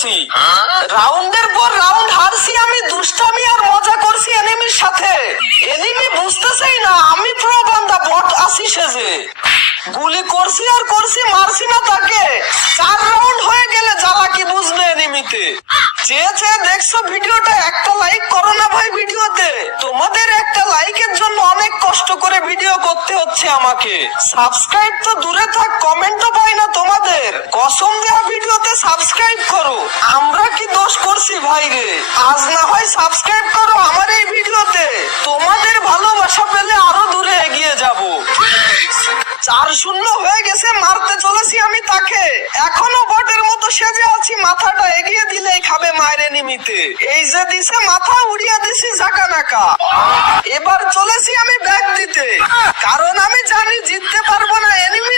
করেছি, রাউন্ডের পর রাউন্ড হারছি আমি, দুষ্টামি আর মজা করছি এনিমির সাথে। এনিমি বুঝতেছেই না আমি প্রো বান্দা, বট আসি সেজে। গুলি করছি আর করছি, মারছি না তাকে। 4 রাউন্ড হয়ে গেলে জ্বালা কি বুঝবে এনিমিতে। চেয়ে দেখছো ভিডিওটা, একটা লাইক করো না ভাই ভিডিওতে। তোমাদের একটা লাইকের জন্য অনেক কষ্ট করে ভিডিও করতে হচ্ছে আমাকে। সাবস্ক্রাইব তো দূরে থাক, কমেন্টও পাই না তোমাদের। কসম দেওয়া ভিডিওতে সাবস্ক্রাইব করো। আমরা কি দোষ করছি ভাই রে? আজ না হয় সাবস্ক্রাইব করো আমার এই ভিডিওতে। তোমাদের ভালোবাসা পেলে আরো দূরে এগিয়ে যাব। 4-0 হয়ে গেছে, মারতে চলেছি আমি তাকে। এখনো বটের মতো সেজে আছি, মাথাটা এগিয়ে দিলেই খাবে মায়ের এনিমিতে। এই যে দিছে, মাথা উড়িয়ে দিছি ঝাঁকানাকা। এবার চলেছি আমি ব্যাগ দিতে, কারণ আমি জানি জিততে পারবো না। এনিমি